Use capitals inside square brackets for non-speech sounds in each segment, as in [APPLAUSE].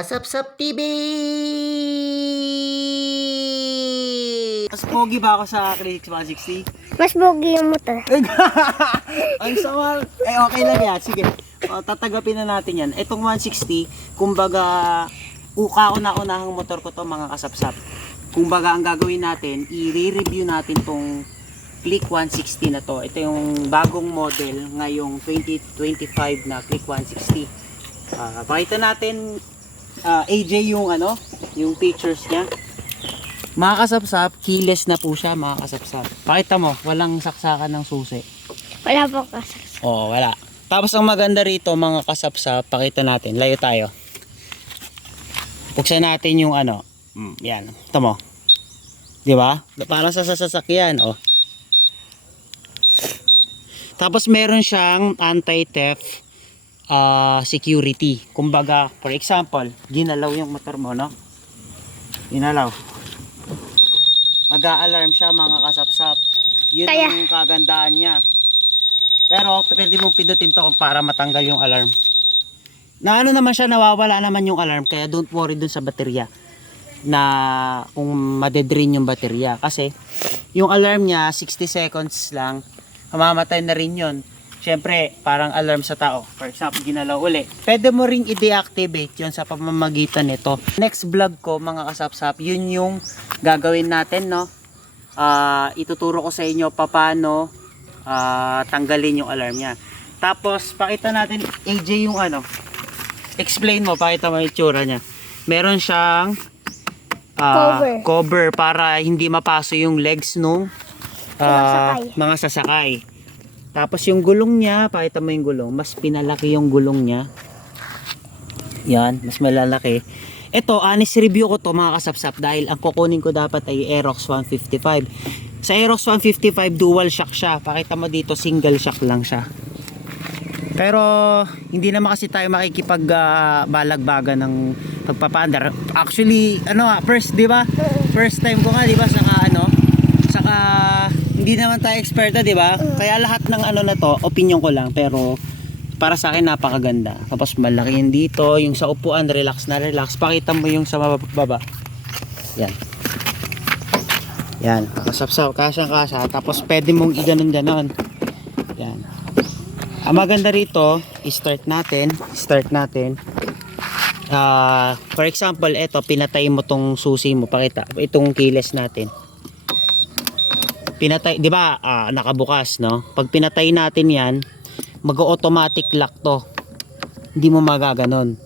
Kasapsap TV! Mas pogi ba ako sa Clinic 160? Mas bogi yung motor. [LAUGHS] Ang sama. Eh, okay lang yan. Sige. O, tatagapin na natin yan. Itong 160, kumbaga, uka na unahang motor ko to mga kasapsap. Kumbaga, ang gagawin natin, i-review natin tong Click 160 na to. Ito yung bagong model ngayong 2025 na Click 160. Ah, pakita natin ah, AJ yung ano, yung pictures niya. Mga kasapsap, keyless na po siya mga kasapsap. Pakita mo, walang saksakan ng susi. Wala po kasi. Oo, wala. Tapos ang maganda rito mga kasapsap, pakita natin. Layo tayo. Buksan natin yung ano. Mm, yan. Ito mo. Di ba? Parang sa sasakyan, oh. Tapos meron siyang anti-theft ah, security. Kumbaga, for example, ginalaw yung motor mo, no? Ginalaw. Mag-a-alarm siya mga kasapsap. Yun Kaya- ang kagandahan niya. Pero pwede mong pindutin to para matanggal yung alarm. Na ano naman siya, nawawala naman yung alarm. Kaya don't worry dun sa baterya. Na kung madedrain yung baterya. Kasi yung alarm niya, 60 seconds lang. Mamamatay na rin yun. Siyempre, parang alarm sa tao. For example, ginalaw uli. Pwede mo ring i-deactivate yun sa pamamagitan nito. Next vlog ko, mga kasapsap, yun yung gagawin natin, no? Ah, ituturo ko sa inyo paano ah, tanggalin yung alarm niya. Tapos, pakita natin, AJ, yung ano, explain mo, pakita mo yung itsura niya. Meron siyang ah, Cover. cover para hindi mapaso yung legs nung ah, Sasakay. mga sasakay. Tapos yung gulong niya, pakita mo yung gulong, mas pinalaki yung gulong niya. Yan, mas malalaki. Ito, honest review ko to mga kasapsap dahil ang kukunin ko dapat ay Aerox 155. Sa Aerox 155, dual shock siya. Pakita mo dito, single shock lang siya. Pero hindi naman kasi tayo makikipag ah, balagbagan ng pagpapandar. Actually, ano first, 'di ba? First time ko nga, 'di ba, saka ano, saka hindi naman tayo eksperta, 'di ba? Kaya lahat ng ano na to, opinion ko lang, pero para sa akin napakaganda. Tapos malaki yun dito, yung sa upuan, relax na relax. Pakita mo yung sa baba. Yan. Yan, kasapsaw, kasyang kasya. Tapos pwede mong iganon-ganon. Yan. Ang maganda rito, i-start natin, start natin. Ah, for example, ito pinatay mo tong susi mo, pakita. Itong keyless natin. Pinatay, 'di ba? ah, nakabukas, no? Pag pinatay natin 'yan, mag-automatic lock 'to. Hindi mo magaganon.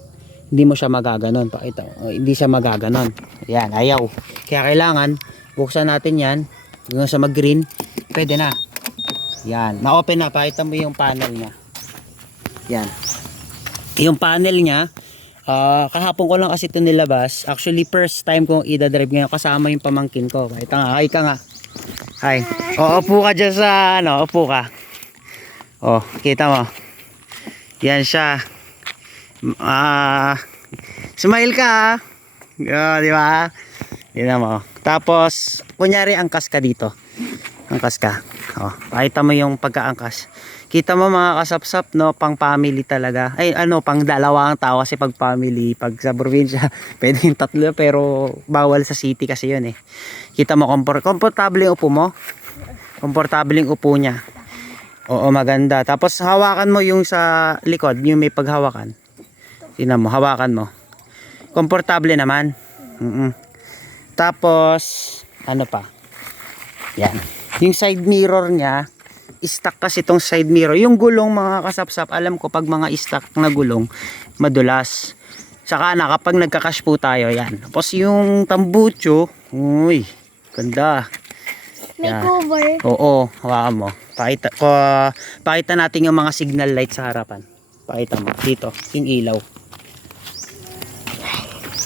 Hindi mo siya magaganon, pakita. mo. Oh, hindi siya magaganon. Yan, ayaw. Kaya kailangan buksan natin 'yan. Hanggang sa mag-green, pwede na. Yan, na-open na, pakita mo yung panel niya. Yan. Yung panel niya, ah, kahapon ko lang kasi ito nilabas. Actually, first time kong ida-drive ngayon kasama yung pamangkin ko. Pakita nga, ay ka nga. Hi. O, upo ka dyan sa, ano, upo ka. O, kita mo. Yan siya. Ah, smile ka? Oh, di ba? Yan mo. Tapos, kunyari, angkas ka dito. Angkas ka. O, pakita mo yung pagkaangkas. Kita mo mga kasapsap, no, pang family talaga. Ay, ano, pang dalawang tao kasi pag family, pag sa probinsya, [LAUGHS] pwede yung tatlo, pero bawal sa city kasi yun eh. Kita mo, komportable yung upo mo. Komportable yung upo niya. Oo, maganda. Tapos hawakan mo yung sa likod, yung may paghawakan. Tingnan mo, hawakan mo. Komportable naman. Mm Tapos, ano pa? Yan. Yung side mirror niya, stuck kasi itong side mirror. Yung gulong mga kasapsap, alam ko pag mga stuck na gulong, madulas. Saka na kapag nagka-cash po tayo, yan. Tapos yung tambucho, uy, ganda. May Yan. cover. Oo, hawakan mo. Pakita, ko, pakita natin yung mga signal light sa harapan. Pakita mo. Dito, yung ilaw.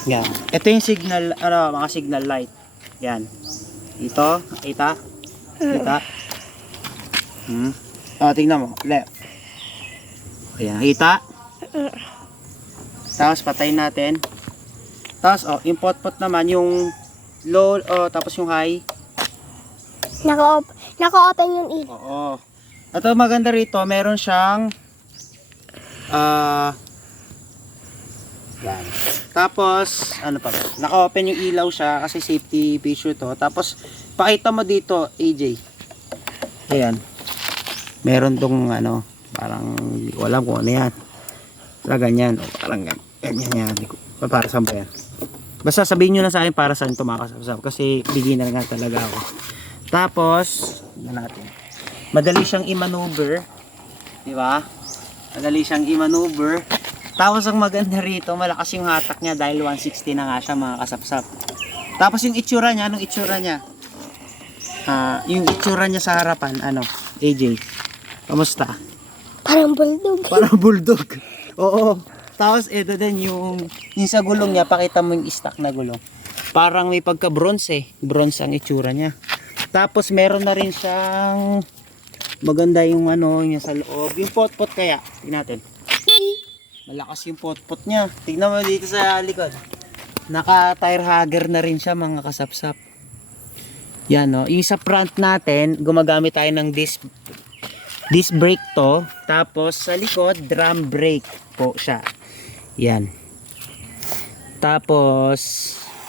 Yan. Ito yung signal, ano, mga signal light. Yan. Dito, kita. Kita. Hmm. Oh, tingnan mo. Left. Ayan, kita. Tapos patayin natin. Tapos, oh, yung pot-pot naman, yung low, oh, tapos yung high. Naka-op- Naka-open yung ilaw. Oo. Ito maganda rito, meron siyang ah yan. Tapos, ano pa ba? Naka-open yung ilaw siya kasi safety feature to. Tapos, pakita mo dito, AJ. Ayan. Meron tong ano, parang hindi ko ano yan. Sa ganyan. O, parang gan- ganyan yan. Para saan ba yan? Basta sabihin nyo na sa akin para saan tumakasapsap. Kasi beginner nga talaga ako. Tapos, tignan natin. Madali siyang i-maneuver. Di ba? Madali siyang i-maneuver. Tapos ang maganda rito, malakas yung hatak niya dahil 160 na nga siya mga kasapsap. Tapos yung itsura niya, anong itsura niya? Ah, yung itsura niya sa harapan, ano, AJ, kamusta? Parang bulldog. Parang [LAUGHS] bulldog. Oo. Tapos ito din yung, yung sa gulong niya, pakita mo yung stock na gulong. Parang may pagka-bronze eh. Bronze ang itsura niya. Tapos meron na rin siyang maganda yung ano niya sa loob. Yung pot-pot kaya. Tingnan natin. Malakas yung pot-pot niya. Tignan mo dito sa likod. Naka tire hugger na rin siya mga kasapsap. Yan no. Yung sa front natin, gumagamit tayo ng disc disc brake to. Tapos sa likod, drum brake po siya. Yan. Tapos,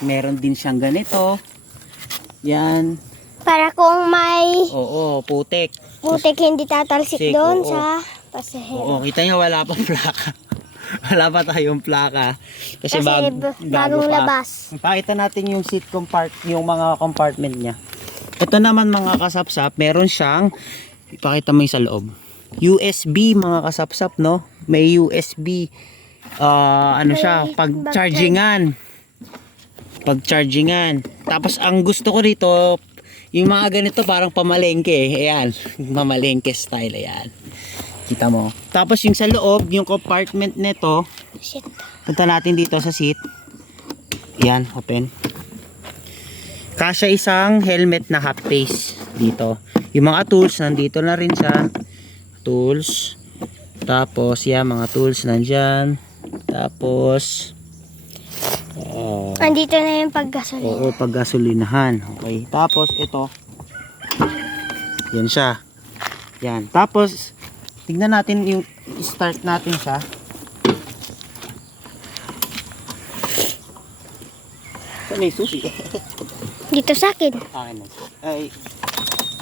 meron din siyang ganito. Yan. Para kung may Oo, putek. putik hindi tatalsik Sik, doon oo. sa pasahero. Oo, kita niyo wala pang plaka. [LAUGHS] wala pa tayong plaka. Kasi, Kasi bag, bago bagong pa. labas. Pakita natin yung seat compart, yung mga compartment niya. Ito naman mga kasapsap, meron siyang, ipakita mo yung sa loob. USB mga kasapsap, no? May USB, ah, ano siya, pag chargingan. Pag chargingan. Tapos ang gusto ko dito, yung mga ganito parang pamalengke. Ayan, [LAUGHS] mamalengke style, ayan. Kita mo. Tapos yung sa loob, yung compartment nito. Punta natin dito sa seat. Yan, open. Kasya isang helmet na half face dito. Yung mga tools, nandito na rin siya. Tools. Tapos, yan, mga tools nandyan. Tapos, uh, Andito na yung paggasolina. oo, paggasolinahan. Okay. Tapos, ito. Yan siya. Yan. Tapos, tignan natin yung start natin siya. Saan may susi? [LAUGHS] Dito sa akin. Akin. Ay,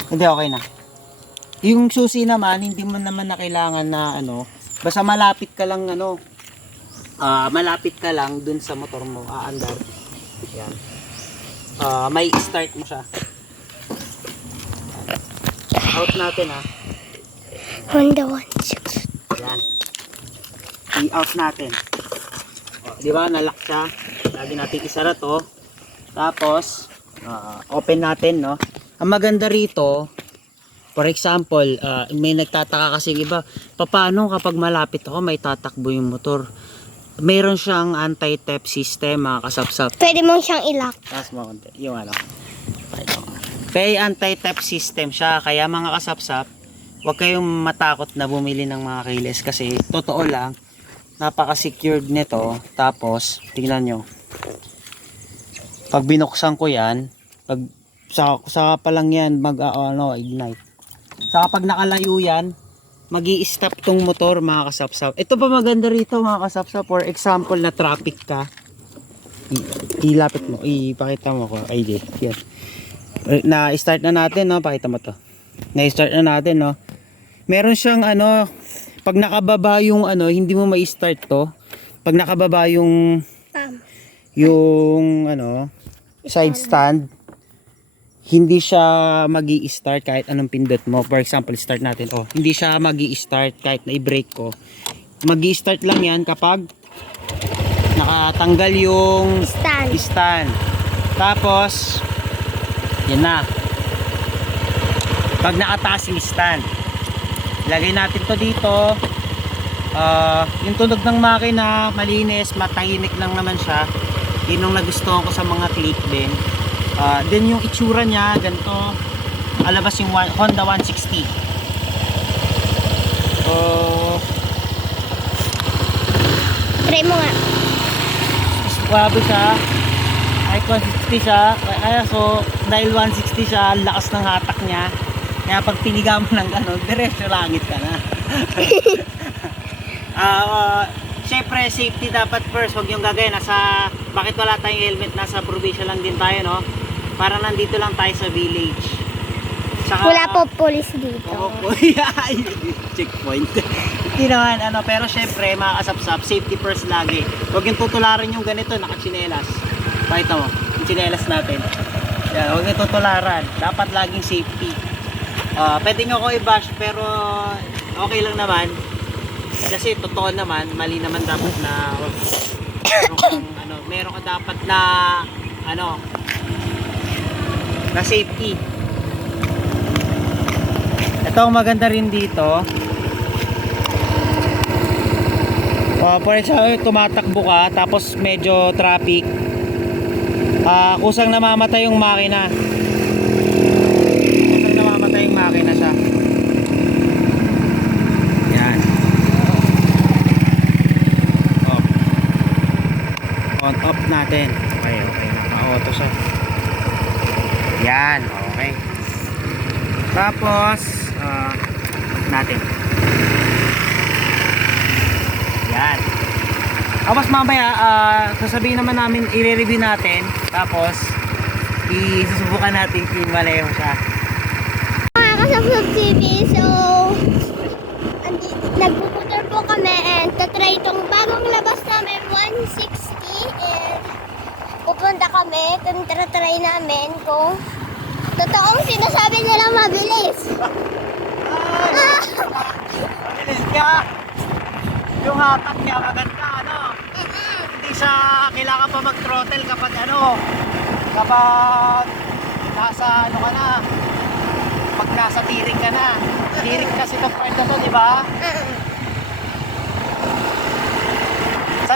hindi okay na. Yung susi naman, hindi mo naman na kailangan na ano, basta malapit ka lang ano, ah malapit ka lang dun sa motor mo, aandar. Yan. Ah, may start mo siya. Out natin ha. Honda 1.6. Yan. I-out natin. O, di ba, nalock siya. Lagi natin isara to. Tapos, ah, open natin, no? Ang maganda rito, for example, ah, may nagtataka kasi iba, paano kapag malapit ako, may tatakbo yung motor? Meron siyang anti-theft system, mga kasapsap. Pwede mong siyang ilock. Taas mo konti. Yung ano. May anti-theft system siya. Kaya mga kasapsap, huwag kayong matakot na bumili ng mga keyless. Kasi totoo lang, napaka-secured nito. Tapos, tingnan nyo. Pag binuksan ko yan, pag sa, sa pa lang yan mag ah, ano, ignite. Saka pag nakalayo yan, mag stop tong motor mga kasapsap. Ito pa maganda rito mga kasapsap. For example na traffic ka, I- ilapit mo, ipakita mo ko, ID. Yan. Na-start na natin, no? Pakita mo to. Na-start na natin, no? Meron siyang ano, pag nakababa yung ano, hindi mo ma-start to. Pag nakababa yung yung ano, side stand, hindi siya mag start kahit anong pindot mo. For example, start natin. Oh, hindi siya mag start kahit na i-brake ko. mag start lang yan kapag nakatanggal yung Stand. stand. Tapos, yan na. Pag nakataas yung stand, lagay natin to dito. Ah, yung tunog ng makina, malinis, matahimik lang naman siya. Yun ang nagustuhan ko sa mga click din. Ah, then yung itsura niya, ganito. Alabas yung one- Honda 160. So, Try mo nga. Grabe siya. Ay, 160 siya. Kaya so, dahil 160 siya, lakas ng hatak niya. Kaya pag piniga mo ng gano'n, diretso langit ka na. [LAUGHS] Ah, ah, syempre safety dapat first. Huwag yung gagawin. Nasa, bakit wala tayong helmet? Nasa provincia lang din tayo, no? Para nandito lang tayo sa village. Tsaka, Wala po police dito. Oo po. [LAUGHS] Checkpoint. Hindi naman, ano, pero syempre, mga kasapsap, safety first lagi. Huwag yung tutularan yung ganito, nakachinelas. Pakita mo, yung chinelas natin. Yan, huwag yung tutularan. Dapat laging safety. Ah, pwede nyo ako i-bash, pero okay lang naman. Kasi totoo naman, mali naman dapat na [COUGHS] meron kang, ano, meron ka dapat na ano na safety. Ito ang maganda rin dito. Uh, for example, tumatakbo ka tapos medyo traffic. Ah, kusang namamatay yung makina. Kusang namamatay yung makina siya. Yan. Off. On natin. Okay, okay. Naka-auto siya. Yan, okay. Tapos, ah, natin. Yan. Tapos mamaya, ah, sasabihin naman namin, i-review natin. Tapos, isusubukan natin kung malayo siya. Mga kasapsap TV, so andi, nagpuputor po kami and tatry itong bagong labas namin 160 and pupunta kami kung try namin kung totoong sinasabi nila mabilis. Ah! Mabilis ka! Yung hatak niya maganda, ano? Hindi siya kailangan pa mag-throttle kapag ano, kapag nasa ano ka na, pag nasa tiring ka na. Tiring kasi part na to, di ba?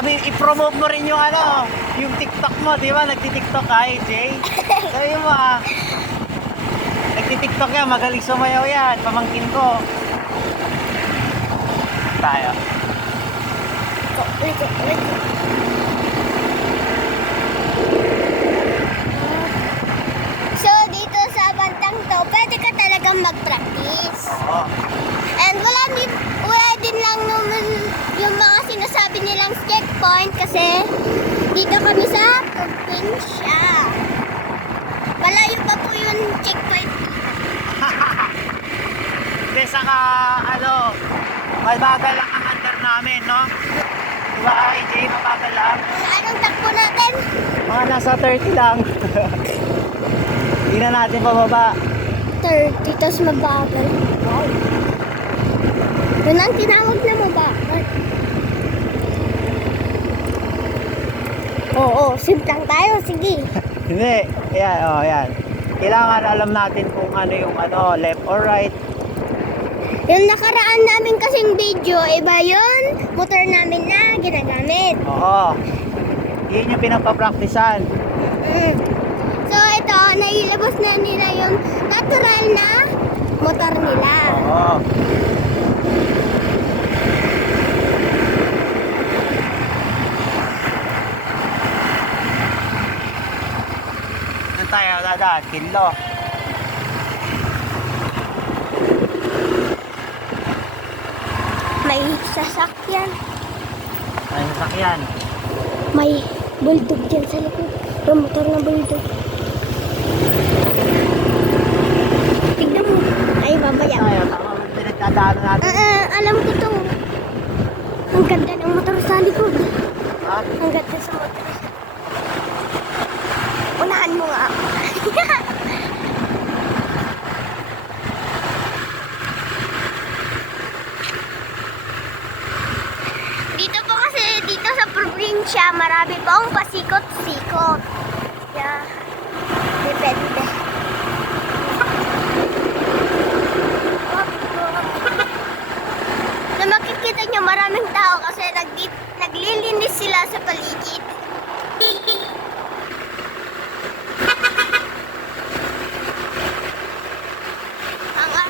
Sabi, i-promote mo rin yung ano, yung TikTok mo, di ba? Nagti-TikTok ka, AJ? Sabi mo ah, nagti-TikTok yan, magaling sumayaw yan, pamangkin ko. Tayo. Ulit. So, dito sa bantang to, pwede ka talagang mag-practice. Oo. And wala din, wala din lang naman yung mga sinasabi nilang checkpoint kasi dito kami sa probinsya. Malayo pa po yung checkpoint dito. Hindi, saka, ano, mabagal lang ang under namin, no? Di ba, AJ? Mabagal lang. Anong takbo natin? Mga nasa 30 lang. Hindi na natin pababa. 30, tapos mabagal. Wow. Yun ang tinawag na mabagal. Oo, simplang tayo. Sige. [LAUGHS] Hindi. Yan, oh, yan. Kailangan alam natin kung ano yung ano, left or right. Yung nakaraan namin kasing video, iba yun. Motor namin na ginagamit. Oo. Yun yung pinapapraktisan. Mm. Nailabas na nila yung natural na motor nila. Oo. Doon tayo dadaan, kilo. May sasakyan. Ay, sasakyan. May bulldog dyan sa likod. Yung motor na bulldog. Tignan mo. Ay, babaya. Tayo, tama pinagdadaanan natin. Ah, ah, alam ko to. Ang ganda ng motor sa likod. Ha? Ang ganda sa motor. Unahan mo nga ako. [LAUGHS] dito po kasi, dito sa probinsya, marami pong pasikot-sikot. Yeah. Depende. na makikita nyo maraming tao kasi nag naglilinis sila sa paligid. [LAUGHS] Ang ah,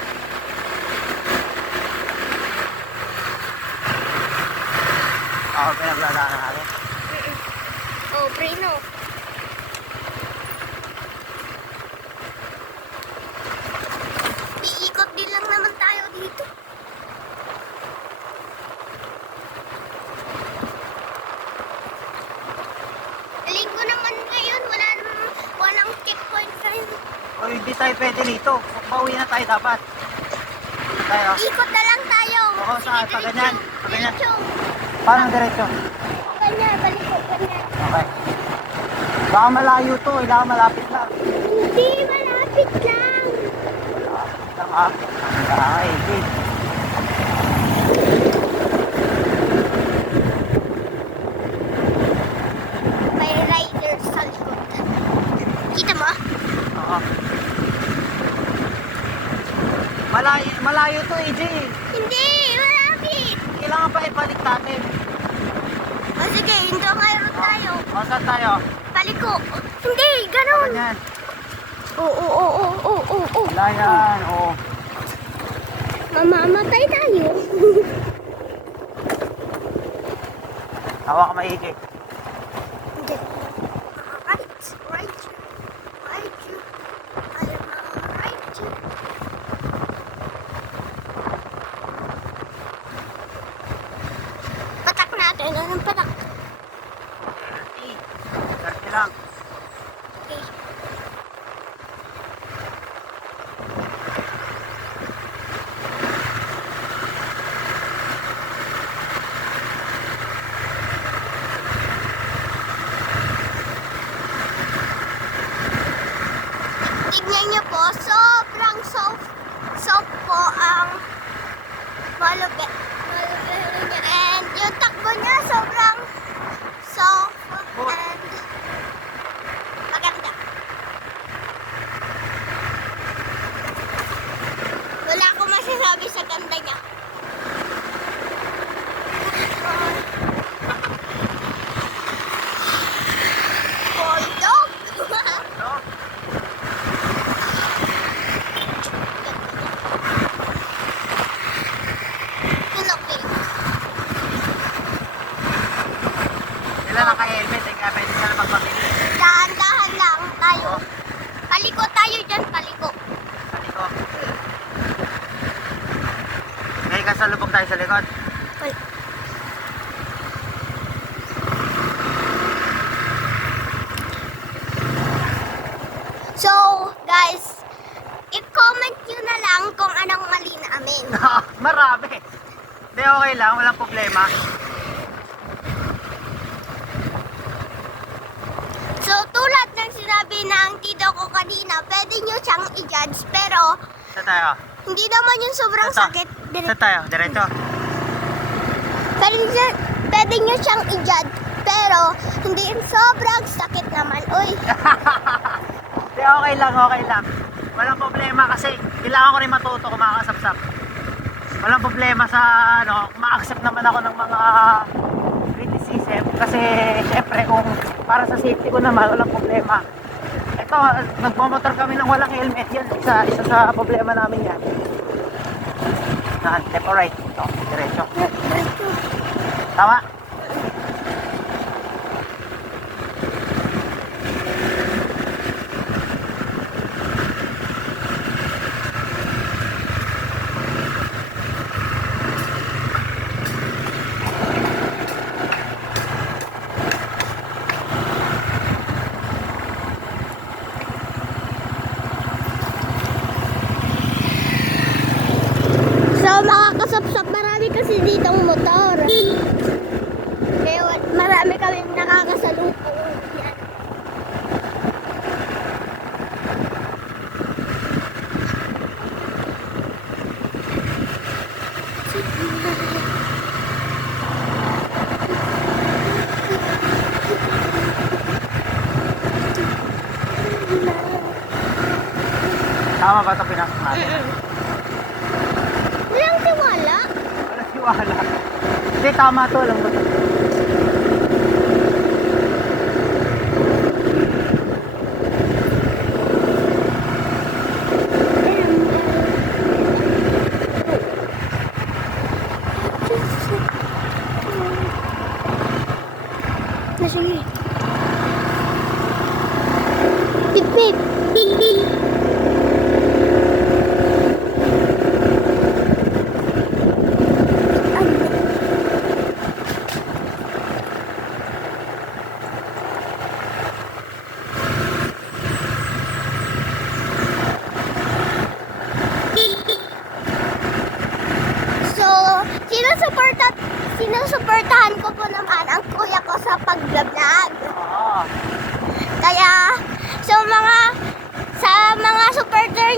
Ako pinagdadaanan natin. oh, preno. Iikot din lang naman tayo dito. tayo pwede dito. Pauwi na tayo dapat. Tayo. Ikot na lang tayo. Oo, saan? Sige, Pa ganyan? diretso. Pa ganyan? Diretso. Paano diretso? Ganyan, balik ko, ganyan. Okay. Baka malayo to, kailangan malapit lang. Hindi, malapit lang. Tama. Okay, okay. May rider sa likod. Kita mo? Oo. Malayo, malayo to, AJ. Hindi, malapit. Kailangan pa ibalik natin. O sige, hindi mayroon tayo. O, saan tayo? Paliko. Hindi, ganun. Ganyan. Oo, oo, oo, oo, oo, oo. Wala yan, oo. Mamamatay tayo. [LAUGHS] Hawa ka maigi. Hindi. Right, right, right, I am right. Patak natin. Anong patak? 30. 30 lang. Okay. Tignan niyo po, sobrang soft, soft po ang malupit. malupit niya. And yung takbo niya sobrang soft and maganda. Wala masasabi sa ganda niya. Bulldog! No? Pinokil. Sila naka-helmet, eh, kaya pwede sila magpapili. Dahan-dahan lang tayo. Paliko tayo dyan, paliko. Sa likod. Ngayon ka sa lubog tayo sa likod. Ay. So, guys, i-comment nyo na lang kung anong mali namin. Marami. Hindi, okay lang. Walang problema. So, tulad ng sinabi ng tito ko kanina, pwede nyo siyang i-judge, pero Saan tayo? hindi naman yung sobrang Ito. sakit. Saan tayo? Diretso. Pwede, nyo- pwede nyo siyang i-judge, pero hindi yung sobrang sakit naman. Uy, [LAUGHS] Hindi, okay lang, okay lang. Walang problema kasi kailangan ko rin matuto kung makakasapsap. Walang problema sa ano, ma-accept naman ako ng mga criticism kasi syempre kung para sa safety ko naman, walang problema. Ito, nagmamotor kami ng walang helmet yun. Isa, isa sa problema namin yan. Na, left or right? Ito, diretso. Tama? So, makakasapsap marami kasi ditong motor. Kaya wa- marami kami nakakasalubong. Yan. Tama ba ito pinasok natin? Walang tiwala. Wala siwala. Hindi, tama to. Alam mo to. Na sige. Pip pip. Ano?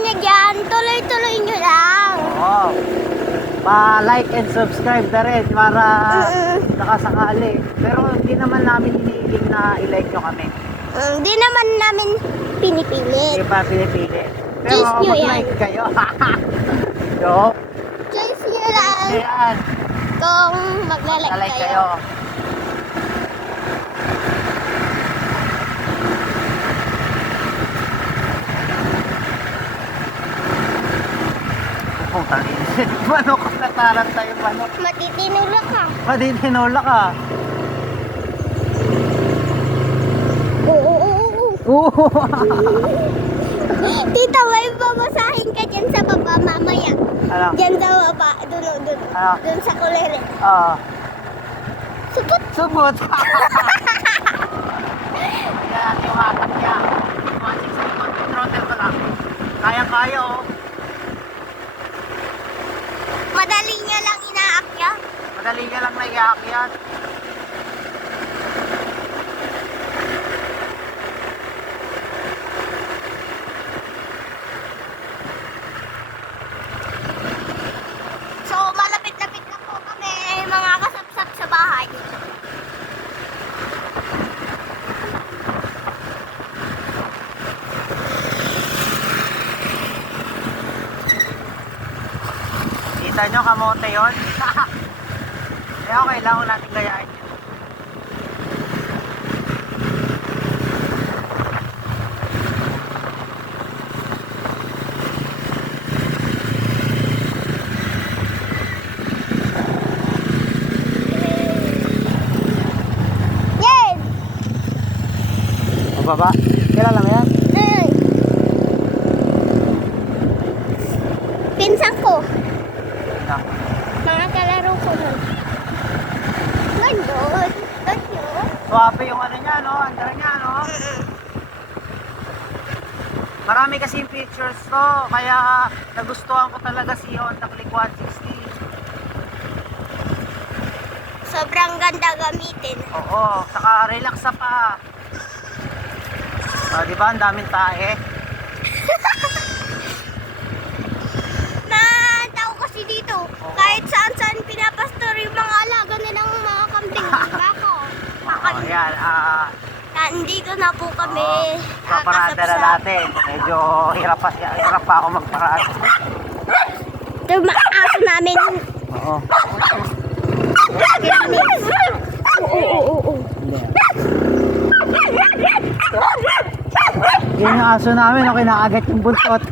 niya yan, tuloy-tuloy nyo lang. Oo. Pa-like and subscribe na rin para nakasakali. Pero hindi naman namin hinihiling na i-like nyo kami. Hindi naman namin pinipilit. Hindi pa pinipili. Pero Choose nyo yan. mag-like kayo. [LAUGHS] Joke. Choice nyo lang Yan. kung maglalike Like kayo. kayo. Putang ina. [LAUGHS] Manok ang nataran tayo manok. Matitinula ka. Madininola ka. Oo, oo, oo. Oo. [LAUGHS] Tita, may babasahin ka dyan sa baba mamaya. ano? Dyan sa baba, dun, dun, Ano? dun sa kulere. Ah. Supot! Sumot. [LAUGHS] Kaya natin yung hatak niya. 160 mag-throttle ko lang. Kaya-kaya oh. Madali niya lang inaakyat. Madali ka lang naiakyat. So, malapit-lapit na po kami mga kasapsap sa bahay. Kita nyo kamote yun? Kaya [LAUGHS] okay lang kung natin gayahin yun. Yes! O baba? Kailan lang yan? Ay. Pinsan ko. No. Mga kalaro ko nun. Gandun. Gandun. Swabe yung ano niya, no? Andar niya, no? Marami kasi yung pictures to, kaya nagustuhan ko talaga si Honda Click 160. Sobrang ganda gamitin. Oo, saka relax sa pa. Ah, di ba? Ang daming tae. [LAUGHS] Na tao kasi dito. Kahit saan saan pinapastor yung mga alaga nilang mga kambing. Bako. Oh, yan. Ah, Nandito na po kami. paparada na natin. Medyo hirap pa, hirap pa ako magparada. Aso namin. Oo. Oo, oo, oo, oo. Yan yung aso namin, okay, nakagat yung buntot.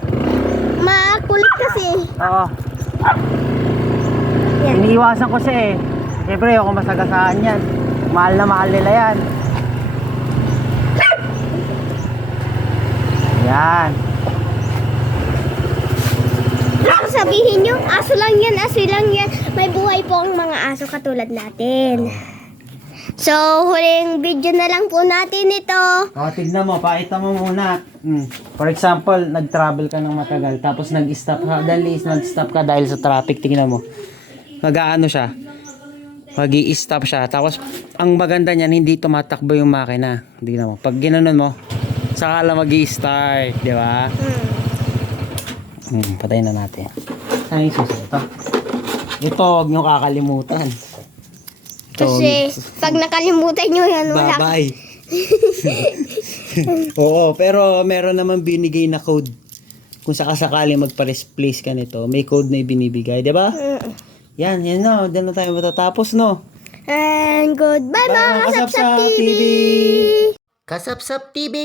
Makulit kasi. Oo. Yan. Iniiwasan ko siya eh. Siyempre, ako masagasaan yan. Mahal na mahal nila yan. Yan. Ano sabihin nyo? Aso lang yan, aso lang yan. May buhay po ang mga aso katulad natin. So, huling video na lang po natin ito. O, tignan mo, pakita mo muna. Mm. For example, nag-travel ka ng matagal, tapos nag-stop ka, dahil nag-stop ka dahil sa traffic, tignan mo. Mag-aano siya, mag stop siya. Tapos, ang maganda niyan, hindi tumatakbo yung makina. Tignan mo. Pag ginanon mo, saka lang mag start di ba? Hmm. Hmm, patayin na natin. Saan yung susunod ito? Ito, huwag nyo kakalimutan. Ito, Kasi, pag nakalimutan nyo yan, wala. Bye-bye. [LAUGHS] Oo, pero meron naman binigay na code. Kung sakasakali magpa-place ka nito, may code na ibinibigay, di ba? Mm. Yan, yan no. Diyan na tayo matatapos, no? And goodbye Bye, mga mga Kasapsap Kasapsap TV! TV! Kasapsap TV!